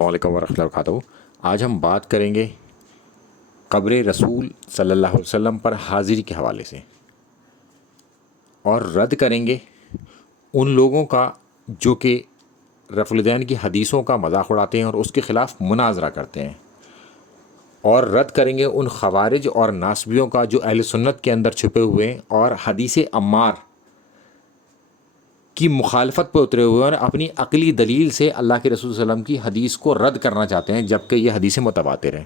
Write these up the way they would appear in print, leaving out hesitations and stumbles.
السلام علیکم ورحمۃ اللہ وبرکاتہ۔ آج ہم بات کریں گے قبر رسول صلی اللہ علیہ وسلم پر حاضری کے حوالے سے، اور رد کریں گے ان لوگوں کا جو کہ رفع الیدین کی حدیثوں کا مذاق اڑاتے ہیں اور اس کے خلاف مناظرہ کرتے ہیں، اور رد کریں گے ان خوارج اور ناصبیوں کا جو اہل سنت کے اندر چھپے ہوئے ہیں اور حدیث عمار کی مخالفت پہ اترے ہوئے اور اپنی عقلی دلیل سے اللہ کے رسول صلی اللہ علیہ وسلم کی حدیث کو رد کرنا چاہتے ہیں، جبکہ یہ حدیث متواتر ہیں۔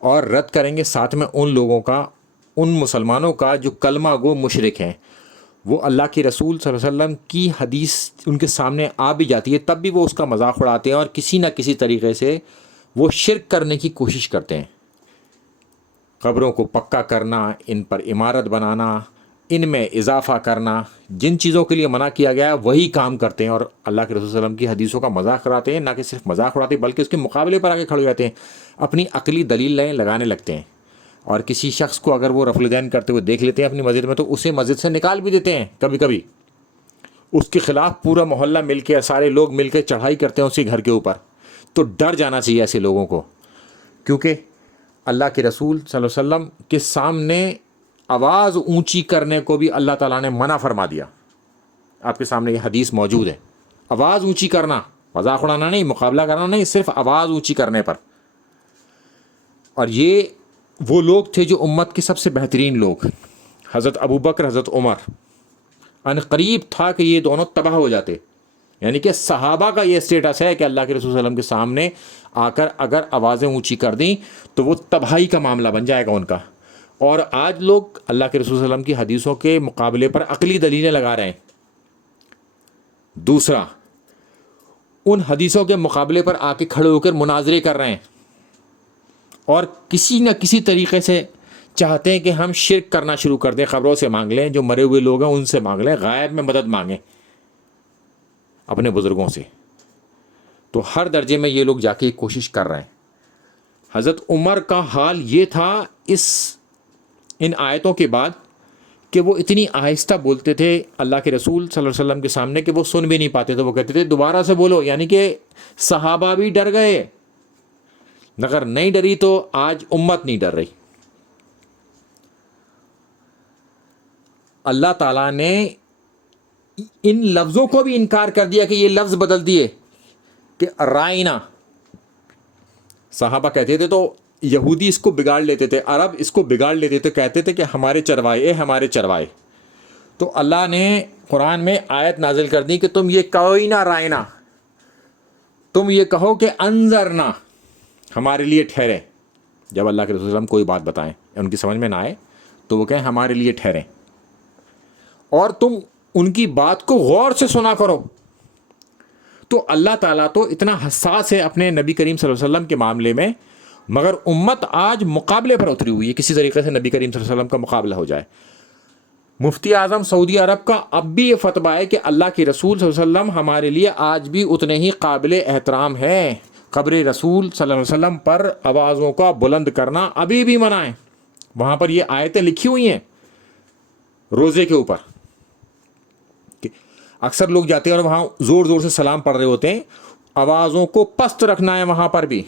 اور رد کریں گے ساتھ میں ان لوگوں کا، ان مسلمانوں کا جو کلمہ گو مشرک ہیں، وہ اللہ کے رسول صلی اللہ علیہ وسلم کی حدیث ان کے سامنے آ بھی جاتی ہے تب بھی وہ اس کا مذاق اڑاتے ہیں اور کسی نہ کسی طریقے سے وہ شرک کرنے کی کوشش کرتے ہیں۔ قبروں کو پکا کرنا، ان پر عمارت بنانا، ان میں اضافہ کرنا، جن چیزوں کے لیے منع کیا گیا ہے وہی کام کرتے ہیں، اور اللہ کے رسول صلی اللہ علیہ وسلم کی حدیثوں کا مذاق اڑاتے ہیں۔ نہ کہ صرف مذاق اڑاتے ہیں بلکہ اس کے مقابلے پر آگے کھڑے ہو جاتے ہیں، اپنی عقلی دلیلیں لگانے لگتے ہیں، اور کسی شخص کو اگر وہ رفع الیدین کرتے ہوئے دیکھ لیتے ہیں اپنی مسجد میں تو اسے مسجد سے نکال بھی دیتے ہیں۔ کبھی کبھی اس کے خلاف پورا محلہ مل کے، سارے لوگ مل کے چڑھائی کرتے ہیں اسی گھر کے اوپر۔ تو ڈر جانا چاہیے ایسے لوگوں کو، کیونکہ اللہ کے رسول صلی اللہ علیہ وسلم کے سامنے آواز اونچی کرنے کو بھی اللہ تعالیٰ نے منع فرما دیا۔ آپ کے سامنے یہ حدیث موجود ہے، آواز اونچی کرنا، مذاق اڑانا نہیں، مقابلہ کرنا نہیں، صرف آواز اونچی کرنے پر۔ اور یہ وہ لوگ تھے جو امت کے سب سے بہترین لوگ، حضرت ابوبکر، حضرت عمر۔ ان قریب تھا کہ یہ دونوں تباہ ہو جاتے، یعنی کہ صحابہ کا یہ اسٹیٹس ہے کہ اللہ کے رسول صلی اللہ علیہ وسلم کے سامنے آ کر اگر آوازیں اونچی کر دیں تو وہ تباہی کا معاملہ بن جائے گا ان کا۔ اور آج لوگ اللہ کے رسول صلی اللہ علیہ وسلم کی حدیثوں کے مقابلے پر عقلی دلیلیں لگا رہے ہیں۔ دوسرا، ان حدیثوں کے مقابلے پر آ کے کھڑے ہو کر مناظرے کر رہے ہیں، اور کسی نہ کسی طریقے سے چاہتے ہیں کہ ہم شرک کرنا شروع کر دیں، قبروں سے مانگ لیں، جو مرے ہوئے لوگ ہیں ان سے مانگ لیں، غائب میں مدد مانگیں اپنے بزرگوں سے۔ تو ہر درجے میں یہ لوگ جا کے کوشش کر رہے ہیں۔ حضرت عمر کا حال یہ تھا ان آیتوں کے بعد کہ وہ اتنی آہستہ بولتے تھے اللہ کے رسول صلی اللہ علیہ وسلم کے سامنے کہ وہ سن بھی نہیں پاتے تھے۔ وہ کہتے تھے دوبارہ سے بولو، یعنی کہ صحابہ بھی ڈر گئے، اگر نہیں ڈری تو آج امت نہیں ڈر رہی۔ اللہ تعالیٰ نے ان لفظوں کو بھی انکار کر دیا کہ یہ لفظ بدل دیے کہ رائنا، صحابہ کہتے تھے تو یہودی اس کو بگاڑ لیتے تھے، عرب اس کو بگاڑ لیتے تھے، کہتے تھے کہ ہمارے چروائے، اے ہمارے چروائے۔ تو اللہ نے قرآن میں آیت نازل کر دی کہ تم یہ کہو ہی نہ رائنا، تم یہ کہو کہ انظرنا، ہمارے لیے ٹھہرے۔ جب اللہ کے رسول صلی اللہ علیہ وسلم کوئی بات بتائیں ان کی سمجھ میں نہ آئے تو وہ کہیں ہمارے لیے ٹھہریں، اور تم ان کی بات کو غور سے سنا کرو۔ تو اللہ تعالیٰ تو اتنا حساس ہے اپنے نبی کریم صلی اللہ علیہ وسلم کے معاملے میں، مگر امت آج مقابلے پر اتری ہوئی ہے، کسی طریقے سے نبی کریم صلی اللہ علیہ وسلم کا مقابلہ ہو جائے۔ مفتی اعظم سعودی عرب کا اب بھی یہ فتویٰ ہے کہ اللہ کے رسول صلی اللہ علیہ وسلم ہمارے لیے آج بھی اتنے ہی قابل احترام ہے۔ قبر رسول صلی اللہ علیہ وسلم پر آوازوں کا بلند کرنا ابھی بھی منع ہے۔ وہاں پر یہ آیتیں لکھی ہوئی ہیں روزے کے اوپر، اکثر لوگ جاتے ہیں اور وہاں زور زور سے سلام پڑھ رہے ہوتے ہیں، آوازوں کو پست رکھنا ہے وہاں پر بھی،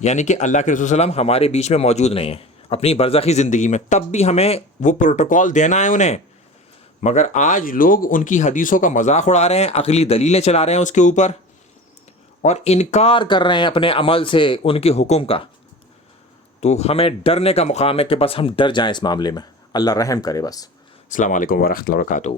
یعنی کہ اللہ کے رسول صلی اللہ علیہ وسلم ہمارے بیچ میں موجود نہیں ہیں اپنی برزخی زندگی میں، تب بھی ہمیں وہ پروٹوکول دینا ہے انہیں۔ مگر آج لوگ ان کی حدیثوں کا مذاق اڑا رہے ہیں، عقلی دلیلیں چلا رہے ہیں اس کے اوپر، اور انکار کر رہے ہیں اپنے عمل سے ان کے حکم کا۔ تو ہمیں ڈرنے کا مقام ہے کہ بس ہم ڈر جائیں اس معاملے میں، اللہ رحم کرے بس۔ السلام علیکم ورحمۃ اللہ وبرکاتہ۔